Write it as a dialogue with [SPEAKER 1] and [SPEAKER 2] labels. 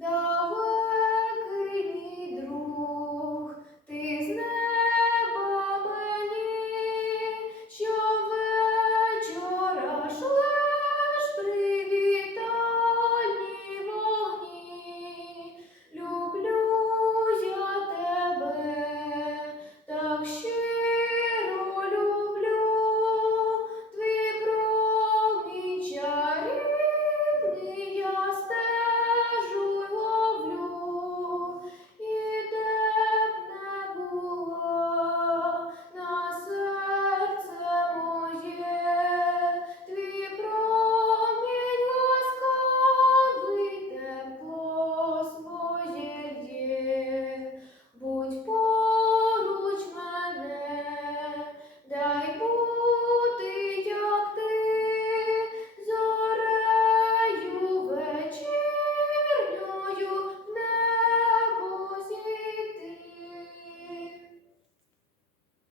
[SPEAKER 1] No.